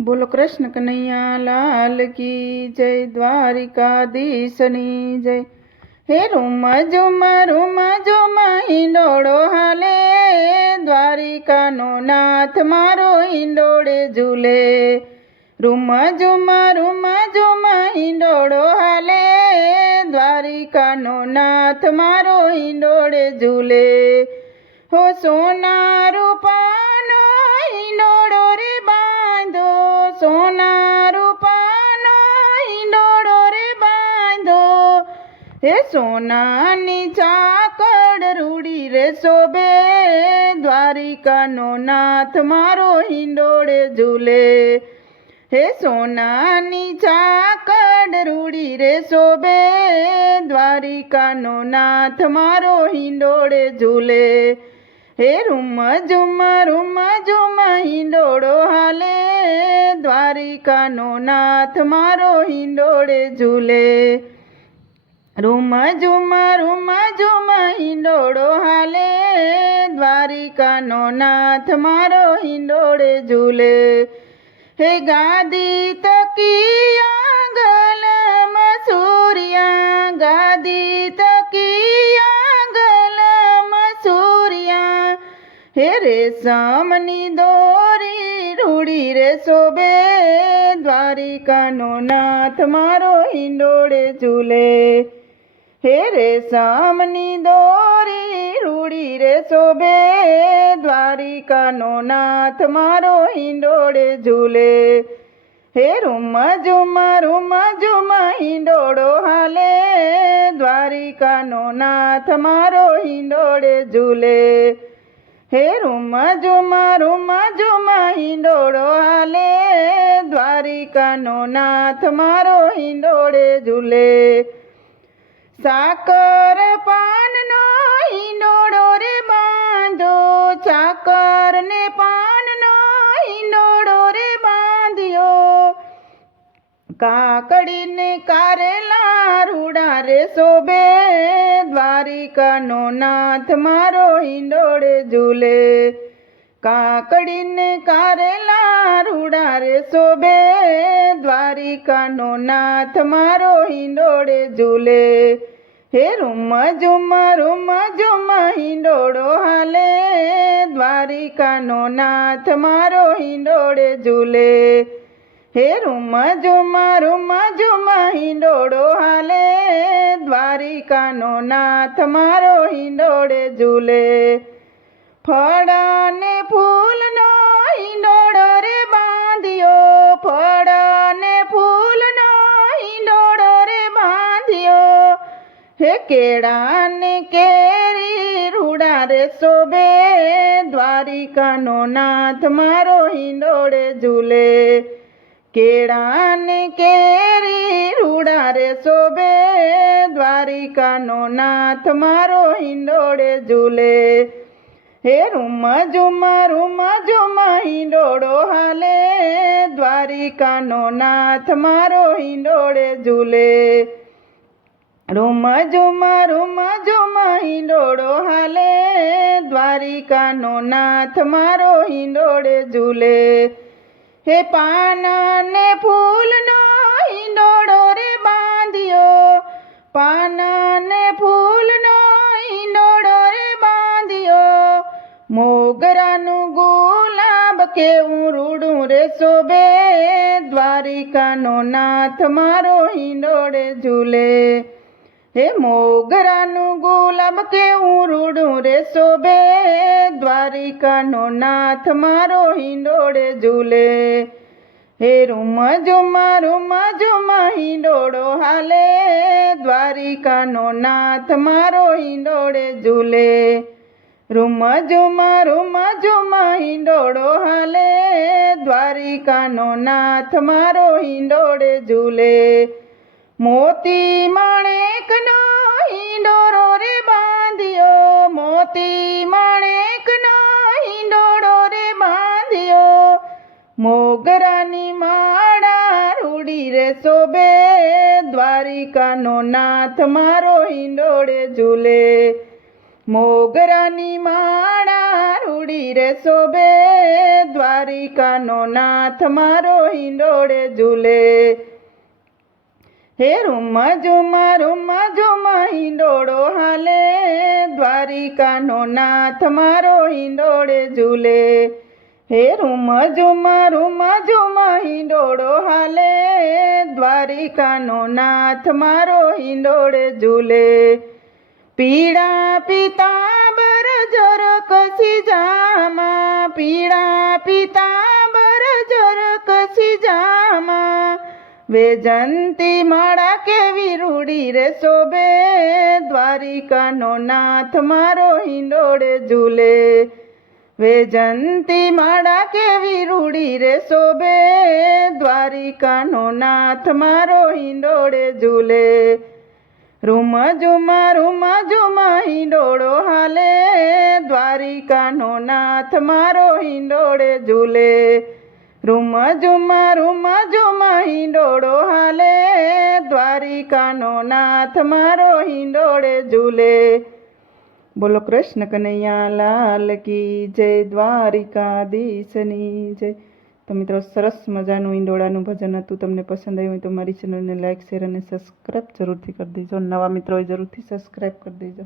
બોલો કૃષ્ણ કનૈયા લાલ કી જય, દ્વારિકાધીશની જય. હે રૂમ જુમા રૂમ જુમા હિંડોળો હાલે. દ્વારિકાનો નાથ મારો હિંડોળે ઝૂલે. રૂમ જુમા રૂમ જુમા હિંડોળો હાલે. દ્વારિકાનો નાથ મારો હિંડોળે ઝૂલે. હો સોના રૂપાનો હે સોનાની ચાકડ રૂડી રે શોભે, દ્વારિકાનો નાથ મારો હિંડોળે ઝૂલે. હે સોનાની ચાકડ રૂડી રે શોભે, દ્વારિકાનો નાથ મારો હિંડોળે ઝૂલે. હે રૂમ ઝુમ રૂમ ઝુમ હિંડોળો હાલે, દ્વારિકાનો નાથ મારો હિંડોળે ઝૂલે. રૂમ ઝુમ રૂમ ઝુમ, હિંડોળો હાલે. દ્વારિકાનો નાથ મારો હિંડોળે ઝૂલે. હે ગાદી તકિયા આંગલમાં સૂર્યા ગાદી તકિયા આંગલમાં સૂર્યા હે રેશમની દોરી, રૂડી રે શોભે. દ્વારિકાનો નાથ મારો હિંડોળે ઝૂલે. હે સામની દોરી, રૂડી રે શોભે, દ્વારિકાનો નાથ મારો ઈંડોળે ઝૂલે. હે રૂમ ઝુમ રૂમ ઝુમ ઈંડોળો હાલે, દ્વારિકાનો નાથ મારો ઈંડોળે ઝૂલે. હે રૂમ ઝુમ રૂમ ઝુમ ઈંડોળો હાલે, દ્વારિકાનો નાથ મારો ઈંડોળે ઝૂલે. સાકર પાનનો હિંડોળો રે બાંધો સાકર ને પાનનો હિંડોળો રે બાંધ્યો. કાકડીને કારેલા રૂડા રે શોભે, દ્વારિકાનો નાથ મારો હિંડોળે ઝૂલે. કાકડીને કારેલા રૂડા રે શોભે, દ્વારિકાનો નાથ મારો હિંડોળે ઝૂલે. હે રૂમ ઝુમ રૂમ ઝુમ હિંડોળો હાલે, દ્વારિકાનો નાથ મારો હિંડોળે ઝૂલે. હે રૂમ ઝુમ રૂમ ઝુમ હિંડોળો હાલે, દ્વારિકાનો નાથ મારો હિંડોળે ઝૂલે. ફળ હે કેળા ને કેરી રૂડા રે શોભે, દ્વારિકાનો નાથ મારો હિંડોળે ઝૂલે. કેળા ને કેરી રૂડા રે શોભે, દ્વારિકાનો નાથ મારો હિંડોળે ઝૂલે. હે રૂમ ઝુમ રૂમ ઝુમ, હિંડોળો હાલે, દ્વારિકાનો નાથ મારો હિંડોળે ઝૂલે. રૂમ ઝુમ રૂમા ઝુમ હિંડોળો હાલે. દ્વારિકાનો નાથ મારો હિંડોળે ઝૂલે. હે પાના ને ફૂલનો હિંડોળો રે બાંધ્યો. પાના ને ફૂલનો હિંડોળો રે બાંધ્યો. મોગરાનું ગુલાબ કેવું રૂડું રે શોભે. દ્વારિકાનો નાથ મારો હિંડોળે ઝૂલે. હે મોગરાનું ગુલાબ કેવું રૂડું રે શોભે, દ્વારિકાનો નાથ મારો હિંડોળે ઝૂલે. હે રૂમ ઝુમ રૂમ ઝુમ હિંડોળો હાલે, દ્વારિકાનો નાથ મારો હિંડોળે ઝૂલે. રૂમ ઝુમ રૂમ ઝુમ હિંડોળો હાલે, દ્વારિકાનો નાથ મારો હિંડોળે ઝૂલે. મોતી માણેકનો ઈંડોરો રે બાંધ્યો. મોતી માણેકનો હિંડોળો રે બાંધ્યો. મોગરાની માળા રૂડી રે શોભે. દ્વારિકાનો નાથ મારો હિંડોળે ઝૂલે. મોગરાની માળા રૂડી રે શોભે. દ્વારિકાનો નાથ મારો હિંડોળે ઝૂલે. હે રૂમ ઝુમા રૂમ ઝુમા હિંડોળો હાલે. દ્વારિકાનો નાથ મારો હિંડોળે ઝૂલે. હે રૂમ ઝુમા રૂમ ઝુમા હિંડોળો હાલે. દ્વારિકાનો નાથ મારો હિંડોળે ઝૂલે. પીડા પિતા બર જર કસી જામા. પીડા પિતાંબર વેજંતી માળા કેવી રૂડી રે શોભે દ્વારિકાનો નાથ મારો હિંડોળે ઝૂલે વેજંતી માળા કેવી રૂડી રે શોભે દ્વારિકાનો નાથ મારો હિંડોળે ઝૂલે રૂમ ઝુમા રૂમ ઝુમા હિંડોળો હાલે દ્વારિકાનો નાથ મારો હિંડોળે ઝૂલે રૂમ ઝુમા રૂમ ઝુમા, હિંડોળો હાલે. દ્વારિકાનો નાથ મારો હિંડોળે ઝૂલે. બોલો કૃષ્ણ કનૈયા લાલ કી જય, દ્વારિકાધીશની જય. તો મિત્રો સરસ મજાનું ઈંડોળાનું ભજન હતું, તમને પસંદ આવ્યું હોય તો મારી ચેનલને લાઇક શેર અને સબસ્ક્રાઈબ જરૂરથી કરી દેજો. નવા મિત્રો જરૂરથી સબસ્ક્રાઈબ કરી દેજો.